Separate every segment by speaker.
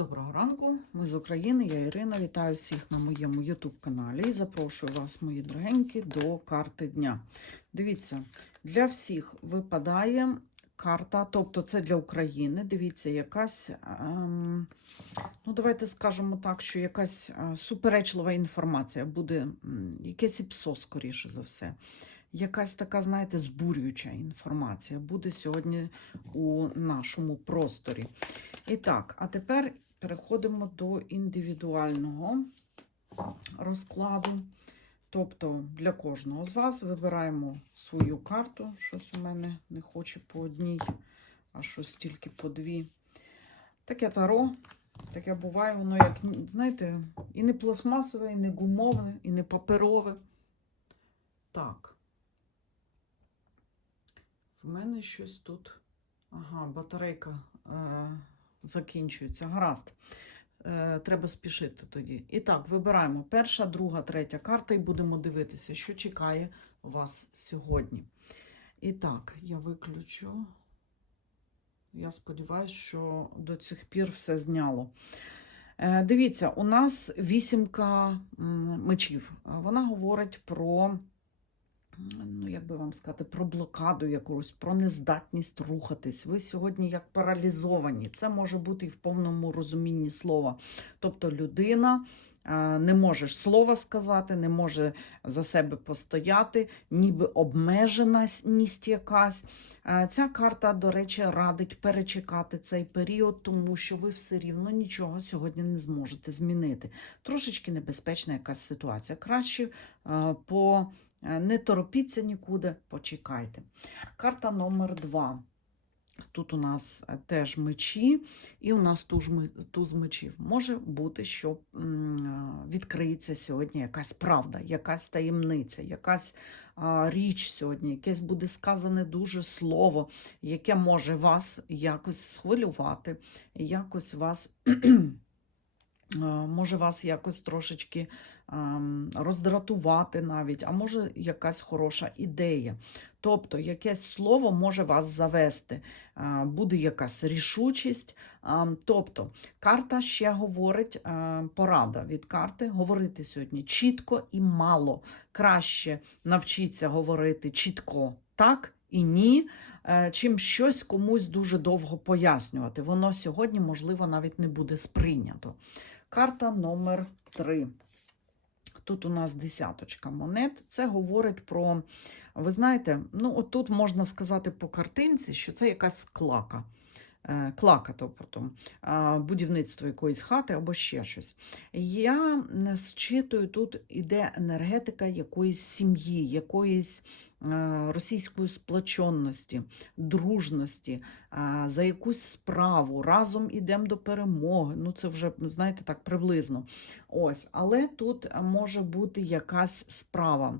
Speaker 1: Доброго ранку, ми з України, я Ірина. Вітаю всіх на моєму YouTube каналі і запрошую вас, мої дорогенькі, до карти дня. Дивіться, для всіх випадає карта, тобто це для України. Дивіться, якась, ем, ну давайте скажемо так, що якась е, суперечлива інформація буде, якесь ІПСО, скоріше за все. Якась така, знаєте, збурююча інформація буде сьогодні у нашому просторі. І так, а тепер переходимо до індивідуального розкладу. Тобто для кожного з вас вибираємо свою карту. Щось у мене не хоче по одній, а щось тільки по дві. Таке таро, таке буває, воно як, знаєте, і не пластмасове, і не гумове, і не паперове. Так. В мене щось тут. Ага, батарейка е, закінчується. Гаразд. Е, треба спішити тоді. І так, вибираємо перша, друга, третя карта і будемо дивитися, що чекає вас сьогодні. І так, я виключу. Я сподіваюся, що до цих пір все зняло. Е, дивіться, у нас вісімка мечів. Вона говорить про ну, як би вам сказати, про блокаду якусь, про нездатність рухатись. Ви сьогодні як паралізовані. Це може бути і в повному розумінні слова. Тобто людина не може ж слова сказати, не може за себе постояти, ніби обмеженість якась. Ця карта, до речі, радить перечекати цей період, тому що ви все рівно нічого сьогодні не зможете змінити. Трошечки небезпечна якась ситуація. Краще по Е, Не торопіться нікуди, почекайте. Карта номер два. Тут у нас е, теж мечі, і у нас туз, туз мечів. Може бути, що е, відкриється сьогодні якась правда, якась таємниця, якась річ сьогодні, якесь буде сказане дуже слово, яке може вас якось схвилювати, якось вас. Е, Може вас якось трошечки ем, роздратувати навіть, а може якась хороша ідея. Тобто якесь слово може вас завести, е, буде якась рішучість. Ем, Тобто карта ще говорить, е, порада від карти говорити сьогодні чітко і мало. Краще навчіться говорити чітко так і ні, чим щось комусь дуже довго пояснювати. Воно сьогодні, можливо, навіть не буде сприйнято. Карта номер 3. Тут у нас десяточка монет. Це говорить про, ви знаєте, ну от тут можна сказати по картинці, що це якась клака. Е, Клака, тобто будівництво якоїсь хати або ще щось. Я м, зчитую, тут іде енергетика якоїсь сім'ї, якоїсь російської сплоченності, дружності, за якусь справу. Разом ідемо до перемоги. Ну, це вже, знаєте, так приблизно. Ось, але тут може бути якась справа,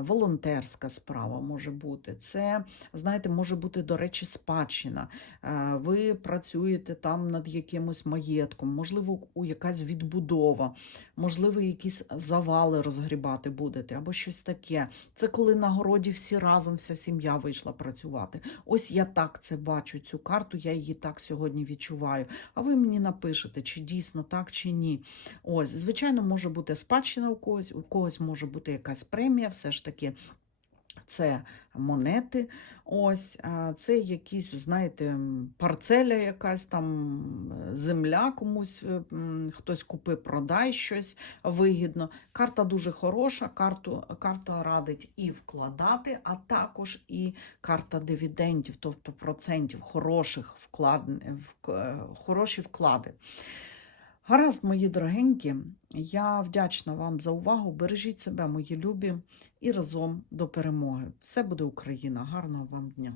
Speaker 1: волонтерська справа може бути. Це, знаєте, може бути, до речі, спадщина. Е, Ви працюєте там над якимось маєтком, можливо, у якась відбудова, можливо, якісь завали розгрібати будете, або щось таке. Це коли на городі всі разом, вся сім'я вийшла працювати. Ось я так це бачу, цю карту, я її так сьогодні відчуваю. А ви мені напишете, чи дійсно так, чи ні. Ось, звичайно, може бути спадщина у когось, у когось може бути якась премія, все ж таки. Це монети, ось це якісь, знаєте, парцеля, якась там земля комусь, е, хтось купи, продай щось вигідно. Карта дуже хороша, карту, карта радить і вкладати, а також і карта дивідендів, тобто процентів, хороших вклад, вк- е, хороші вклади. Гаразд, мої дорогенькі, я вдячна вам за увагу. Бережіть себе, мої любі, і разом до перемоги. Все буде Україна. Гарного вам дня!